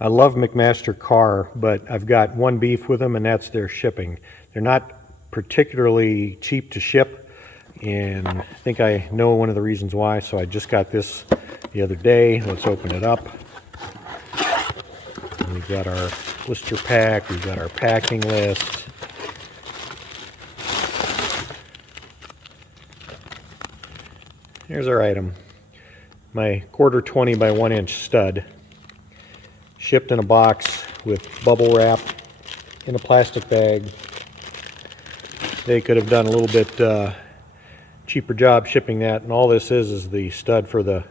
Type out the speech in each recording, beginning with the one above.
I love McMaster Car, but I've got one beef with them, and that's their shipping. They're not particularly cheap to ship, and I think I know one of the reasons why, so I just got this the other day. Let's open it up. And we've got our blister pack, we've got our packing list. Here's our item. My quarter 20 by 1 inch stud, shipped in a box with bubble wrap in a plastic bag. They could have done a little bit cheaper job shipping that, and all this is the stud for the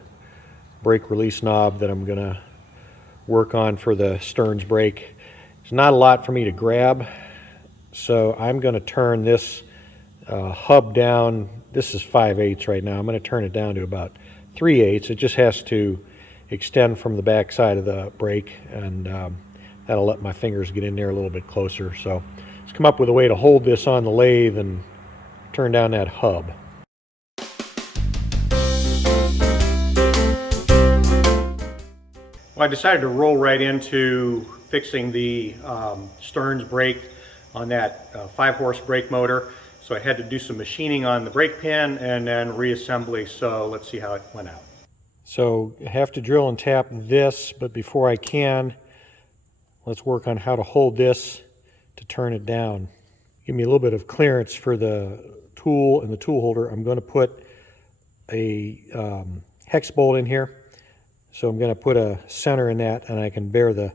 brake release knob that I'm gonna work on for the Stearns brake. It's not a lot for me to grab, so I'm gonna turn this hub down. This is 5/8 right now. I'm gonna turn it down to about 3/8. It just has to extend from the back side of the brake, and that'll let my fingers get in there a little bit closer. So let's come up with a way to hold this on the lathe and turn down that hub. Well, I decided to roll right into fixing the Stearns brake on that 5-horse brake motor. So I had to do some machining on the brake pin and then reassembly. So let's see how it went out. So I have to drill and tap this, but before I can, let's work on how to hold this to turn it down. Give me a little bit of clearance for the tool and the tool holder. I'm going to put a hex bolt in here. So I'm going to put a center in that, and I can bear the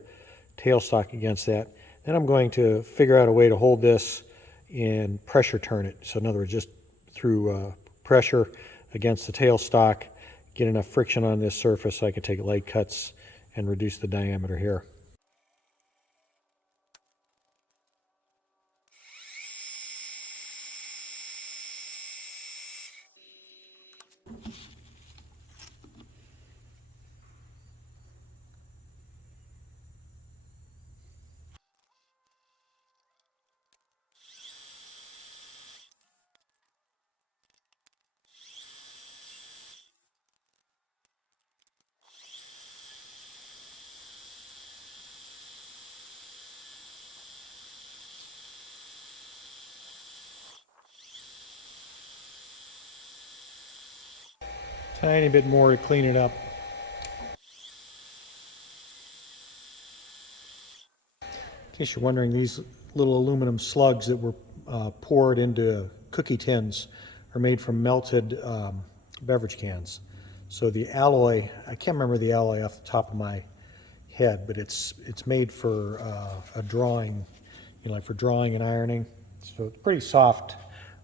tailstock against that. Then I'm going to figure out a way to hold this and pressure turn it. So in other words, just through pressure against the tailstock, get enough friction on this surface so I can take light cuts and reduce the diameter here. Tiny bit more to clean it up. In case you're wondering, these little aluminum slugs that were poured into cookie tins are made from melted beverage cans. So the alloy, I can't remember the alloy off the top of my head, but it's made for a drawing, like for drawing and ironing. So it's pretty soft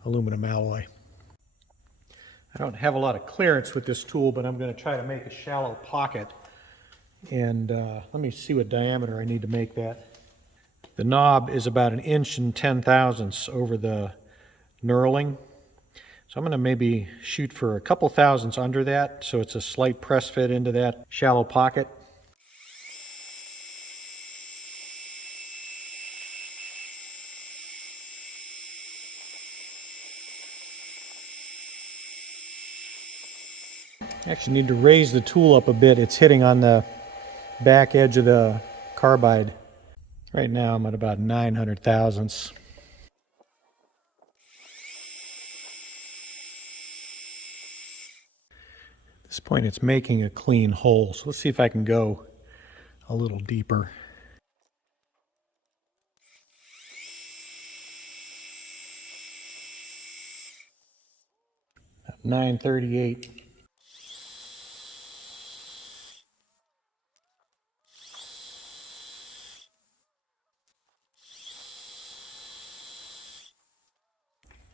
aluminum alloy. I don't have a lot of clearance with this tool, but I'm going to try to make a shallow pocket. And let me see what diameter I need to make that. The knob is about 1 10/10 over the knurling. So I'm going to maybe shoot for a couple thousandths under that, so it's a slight press fit into that shallow pocket. Actually need to raise the tool up a bit. It's hitting on the back edge of the carbide. Right now I'm at about 900 thousandths. At this point it's making a clean hole. So let's see if I can go a little deeper. 938.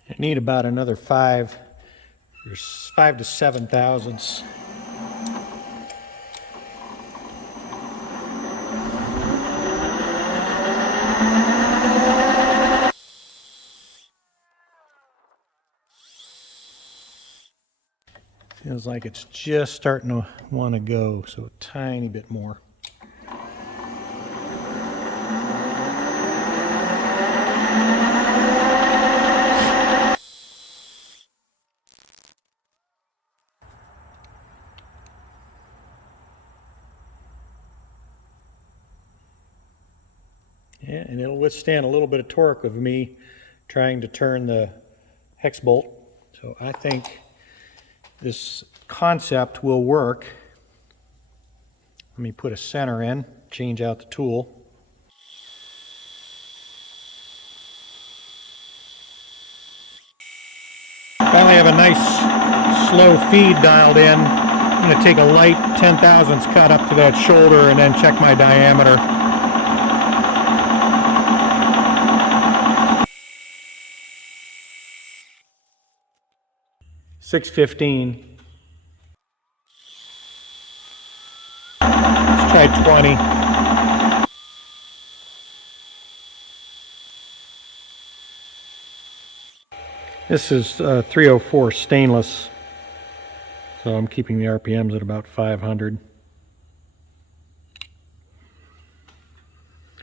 I need about another 5 to 7 thousandths. Feels like it's just starting to want to go, so a tiny bit more. Yeah, and it'll withstand a little bit of torque of me trying to turn the hex bolt. So I think this concept will work. Let me put a center in, change out the tool. Finally have a nice slow feed dialed in. I'm going to take a light 10/1000ths cut up to that shoulder and then check my diameter. .615. Let's try 20. This is 304 stainless, so I'm keeping the RPMs at about 500.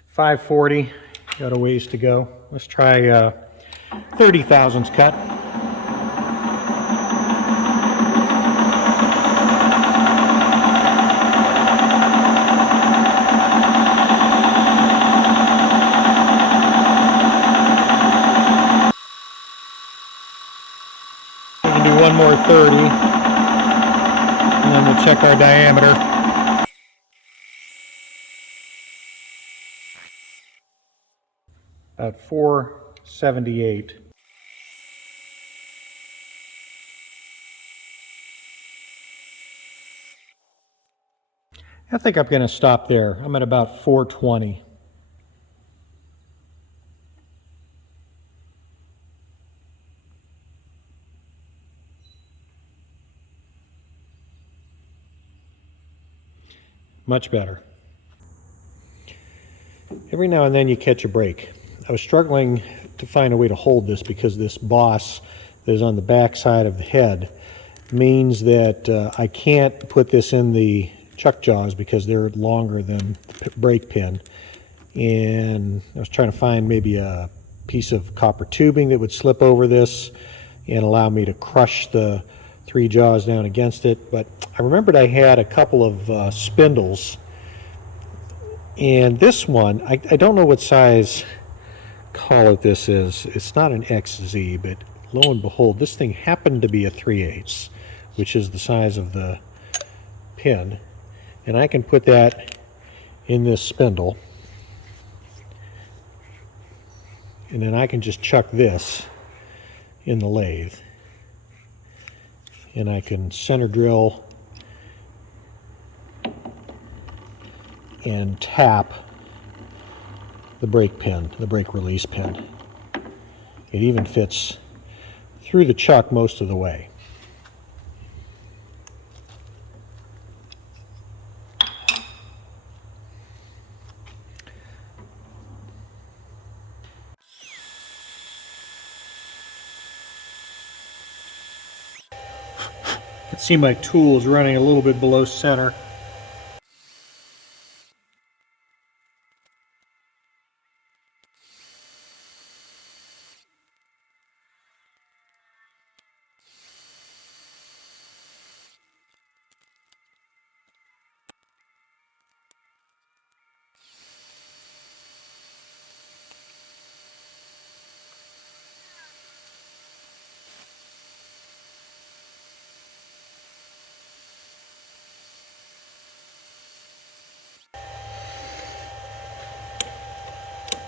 540, got a ways to go. Let's try 30/1000ths cut. We can do one more 30, and then we'll check our diameter. About 478. I think I'm going to stop there. I'm at about 420. Much better. Every now and then you catch a break. I was struggling to find a way to hold this because this boss that is on the back side of the head means that I can't put this in the chuck jaws because they're longer than the brake pin. And I was trying to find maybe a piece of copper tubing that would slip over this and allow me to crush the 3 jaws down against it. But I remembered I had a couple of spindles. And this one, I don't know what size collet this is. It's not an XZ, but lo and behold, this thing happened to be a 3/8, which is the size of the pin. And I can put that in this spindle. And then I can just chuck this in the lathe. And I can center drill and tap the brake pin, the brake release pin. It even fits through the chuck most of the way. You can see my tool is running a little bit below center.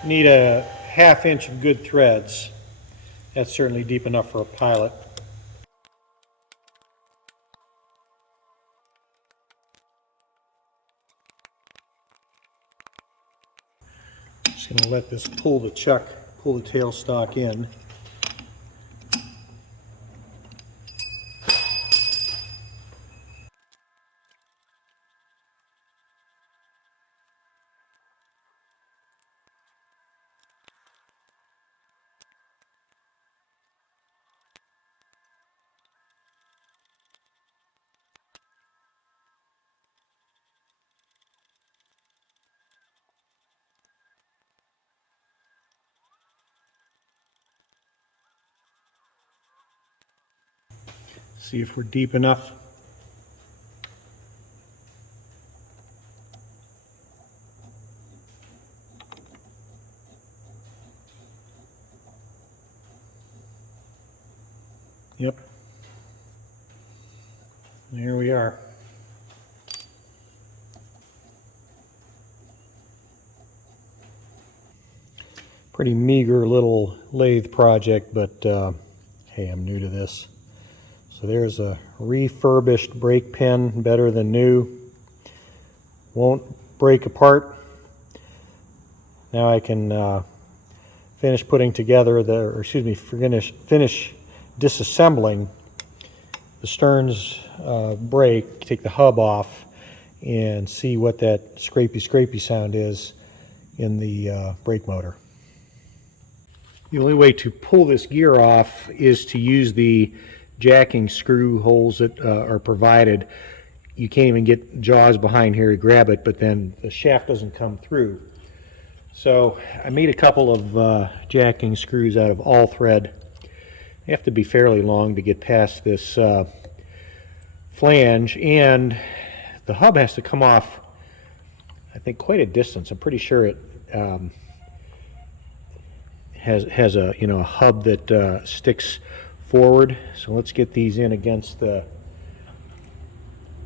Need a 1/2 inch of good threads. That's certainly deep enough for a pilot. Just going to let this pull the tailstock in. See if we're deep enough. Yep. Here we are. Pretty meager little lathe project, but hey, I'm new to this. So there's a refurbished brake pin, better than new. Won't break apart. Now I can finish putting together finish disassembling the Stearns brake, take the hub off, and see what that scrapey sound is in the brake motor. The only way to pull this gear off is to use the jacking screw holes that are provided. You can't even get jaws behind here to grab it, but then the shaft doesn't come through. So I made a couple of jacking screws out of all thread. They have to be fairly long to get past this flange, and the hub has to come off, I think, quite a distance. I'm pretty sure it has a a hub that sticks forward. So let's get these in against the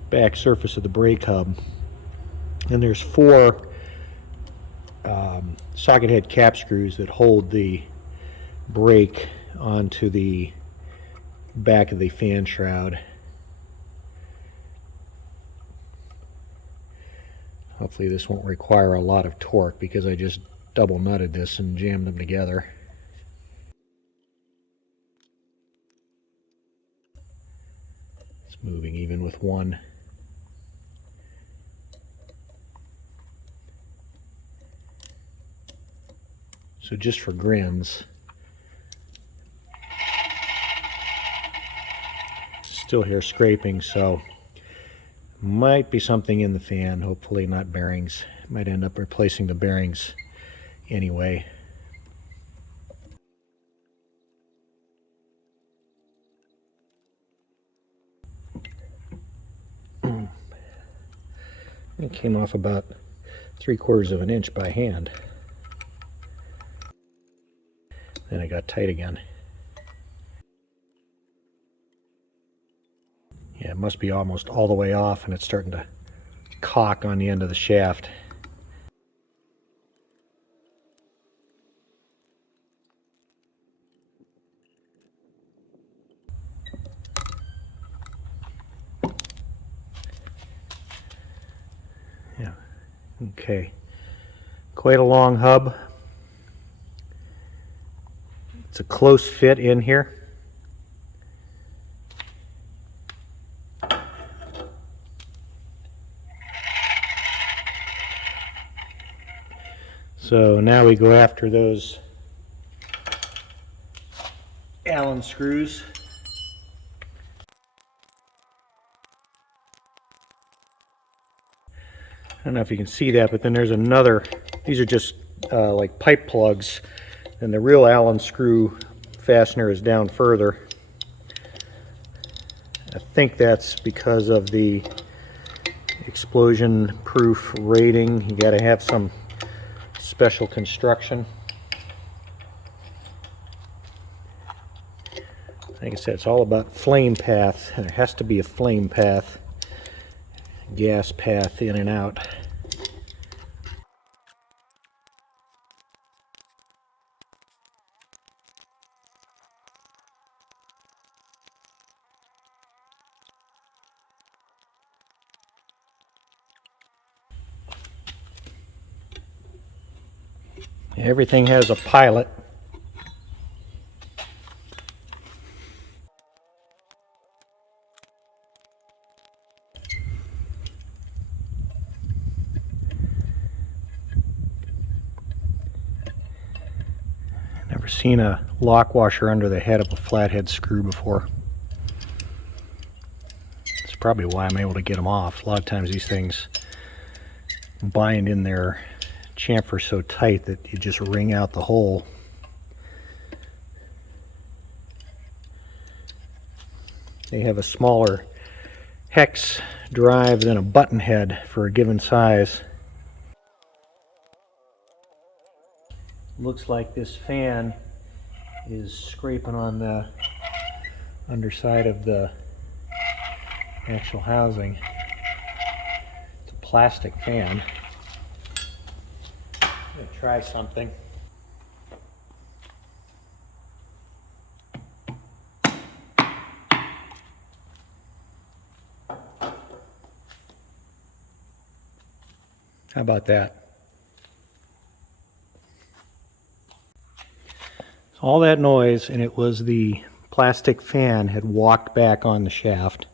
back surface of the brake hub. And there's 4 socket head cap screws that hold the brake onto the back of the fan shroud. Hopefully this won't require a lot of torque because I just double nutted this and jammed them together. It's moving even with one. So just for grins, still hear scraping, so might be something in the fan, hopefully not bearings. Might end up replacing the bearings anyway. It came off about 3/4 of an inch by hand. Then it got tight again. Yeah, it must be almost all the way off, and it's starting to cock on the end of the shaft. Yeah, okay. Quite a long hub. It's a close fit in here. So now we go after those Allen screws. I don't know if you can see that, but then there's another. These are just like pipe plugs, and the real Allen screw fastener is down further. I think that's because of the explosion-proof rating. You got to have some special construction. Like I said, it's all about flame path. There has to be a flame path, gas path in and out. Everything has a pilot. Never seen a lock washer under the head of a flathead screw before. That's probably why I'm able to get them off. A lot of times these things bind in their chamfer so tight that you just wring out the hole. They have a smaller hex drive than a button head for a given size. Looks like this fan is scraping on the underside of the actual housing. It's a plastic fan. I'm going to try something. How about that? All that noise, and it was the plastic fan had walked back on the shaft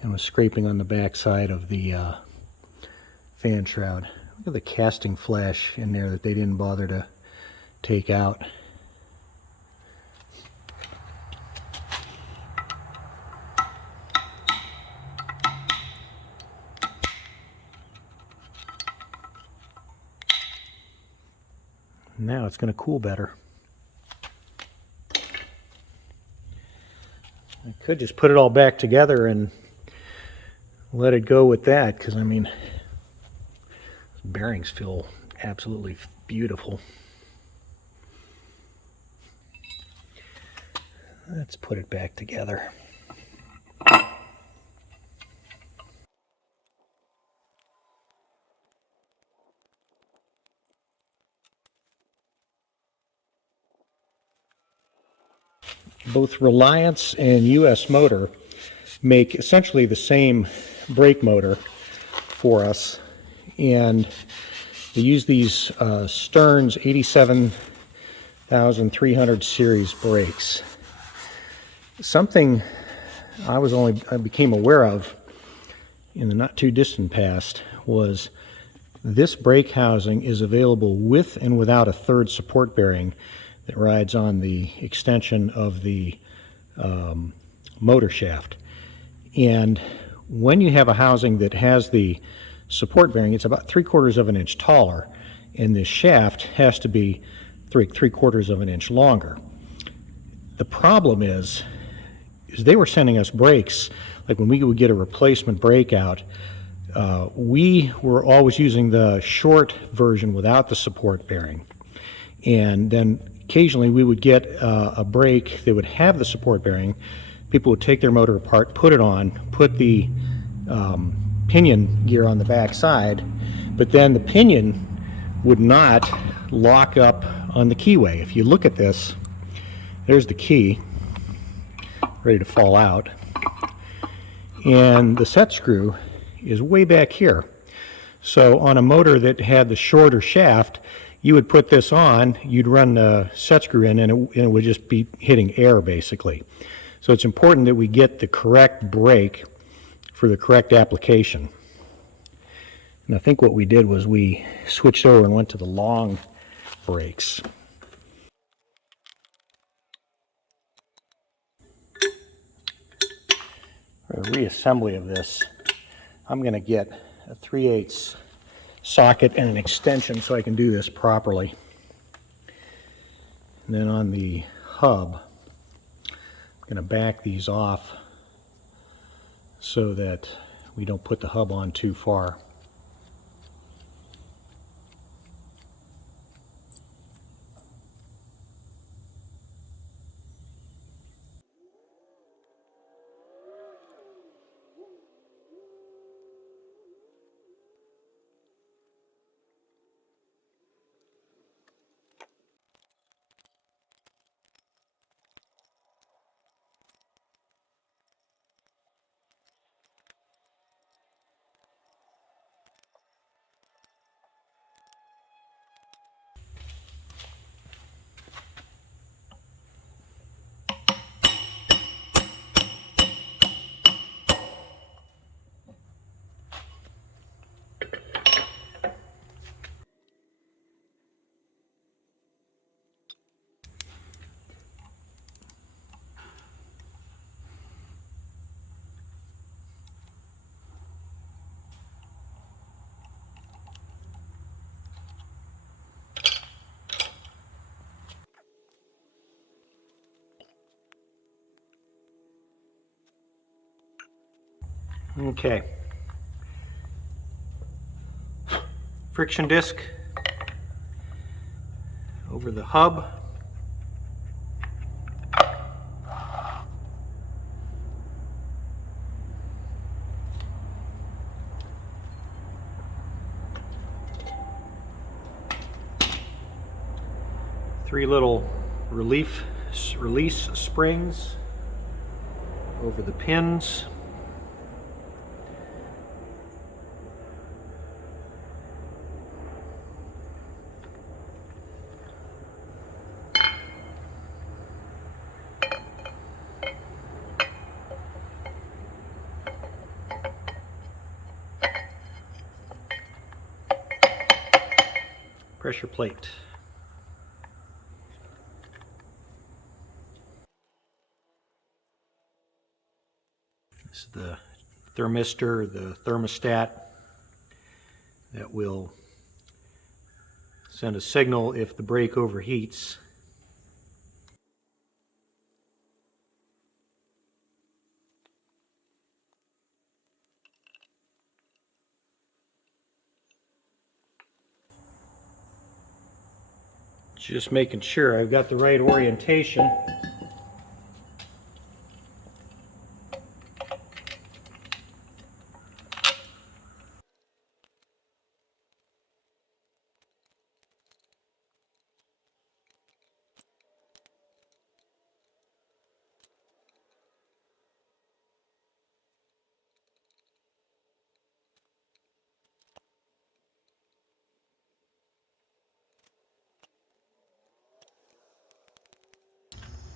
and was scraping on the back side of the fan shroud. Look at the casting flash in there that they didn't bother to take out. Now it's going to cool better. I could just put it all back together and let it go with that, because I mean, bearings feel absolutely beautiful. Let's put it back together. Both Reliance and US Motor make essentially the same brake motor for us, and they use these Stearns 87,300 series brakes. Something I became aware of in the not too distant past was this brake housing is available with and without a third support bearing that rides on the extension of the motor shaft. And when you have a housing that has the support bearing, it's about 3/4 of an inch taller, and this shaft has to be 3/4 of an inch longer. The problem is they were sending us brakes, like when we would get a replacement brake out, we were always using the short version without the support bearing. And then occasionally we would get a brake that would have the support bearing. People would take their motor apart, put it on, put the pinion gear on the back side, but then the pinion would not lock up on the keyway. If you look at this, there's the key, ready to fall out, and the set screw is way back here. So on a motor that had the shorter shaft, you would put this on, you'd run the set screw in, and it would just be hitting air basically. So it's important that we get the correct brake for the correct application. And I think what we did was we switched over and went to the long brakes. For a reassembly of this, I'm going to get a 3/8 socket and an extension so I can do this properly. And then on the hub, I'm going to back these off so that we don't put the hub on too far. Okay. Friction disc over the hub. Three little release springs over the pins. Pressure plate. This is the thermistor, the thermostat that will send a signal if the brake overheats. Just making sure I've got the right orientation.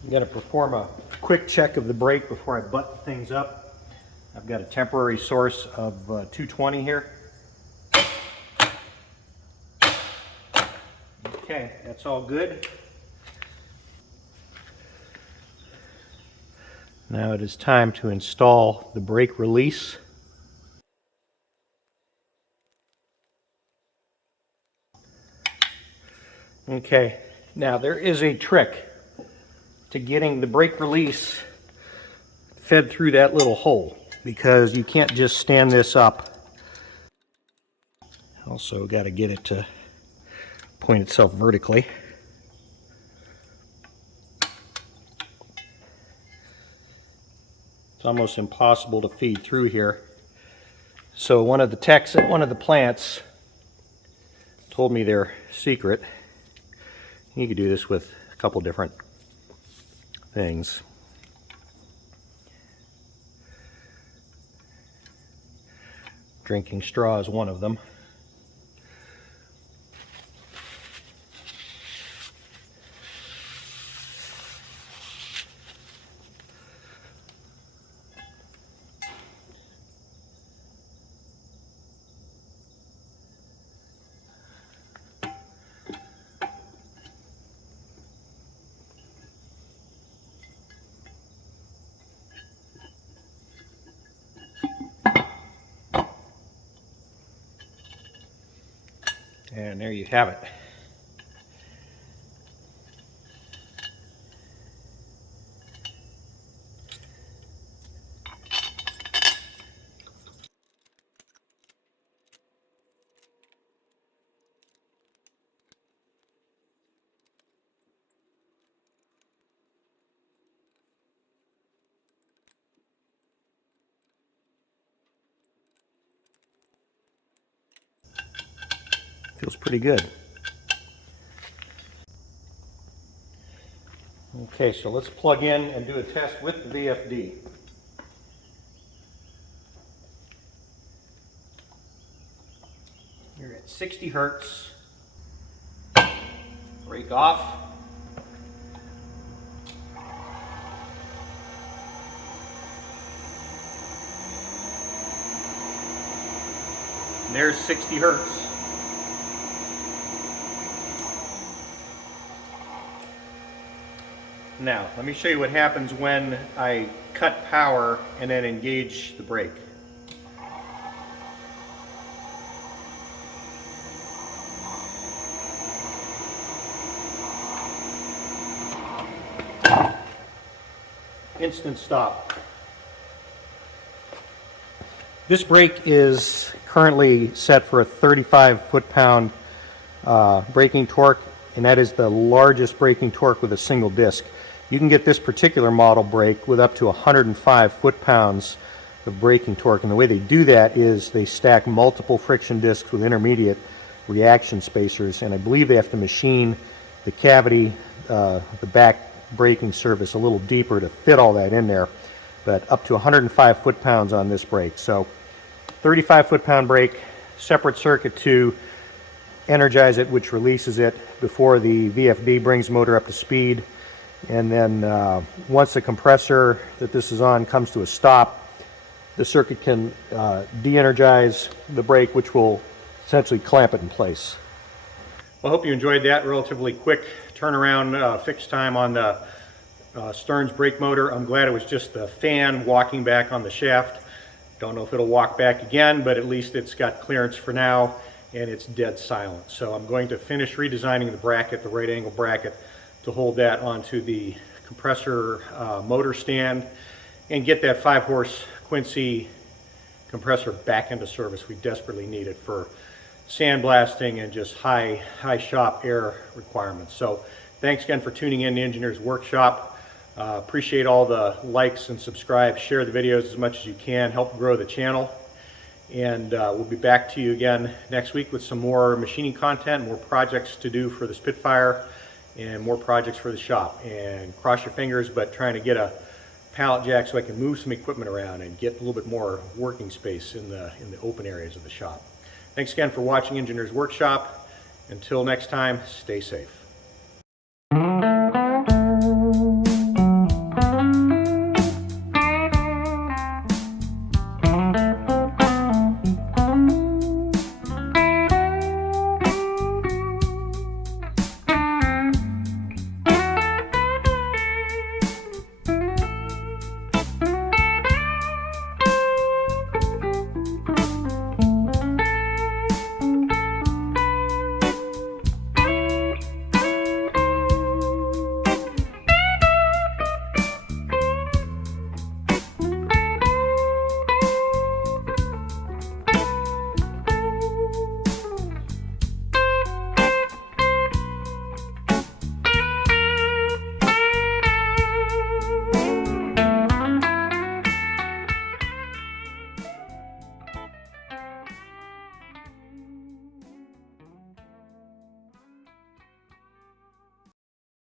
I'm going to perform a quick check of the brake before I button things up. I've got a temporary source of 220 here. Okay, that's all good. Now it is time to install the brake release. Okay, now there is a trick to getting the brake release fed through that little hole, because you can't just stand this up. Also got to get it to point itself vertically. It's almost impossible to feed through here. So one of the techs at one of the plants told me their secret. You could do this with a couple different things. Drinking straw is one of them. And there you have it. Feels pretty good. Okay, so let's plug in and do a test with the VFD. You're at 60 hertz. Brake off. And there's 60 hertz. Now, let me show you what happens when I cut power and then engage the brake. Instant stop. This brake is currently set for a 35 foot-pound braking torque, and that is the largest braking torque with a single disc. You can get this particular model brake with up to 105 foot-pounds of braking torque, and the way they do that is they stack multiple friction discs with intermediate reaction spacers, and I believe they have to machine the cavity, the back braking surface a little deeper to fit all that in there. But up to 105 foot-pounds on this brake. So 35 foot-pound brake, separate circuit to energize it, which releases it before the VFD brings the motor up to speed. And then once the compressor that this is on comes to a stop, the circuit can de-energize the brake, which will essentially clamp it in place. Well, I hope you enjoyed that relatively quick turnaround fix time on the Stearns brake motor. I'm glad it was just the fan walking back on the shaft. Don't know if it'll walk back again, but at least it's got clearance for now and it's dead silent. So I'm going to finish redesigning the bracket, the right angle bracket, to hold that onto the compressor motor stand and get that 5-horse Quincy compressor back into service. We desperately need it for sandblasting and just high shop air requirements. So thanks again for tuning in to Engineer's Workshop. Appreciate all the likes and subscribe. Share the videos as much as you can. Help grow the channel. And we'll be back to you again next week with some more machining content, more projects to do for the Spitfire, and more projects for the shop. And cross your fingers, but trying to get a pallet jack so I can move some equipment around and get a little bit more working space in the open areas of the shop. Thanks again for watching Engineer's Workshop. Until next time, stay safe.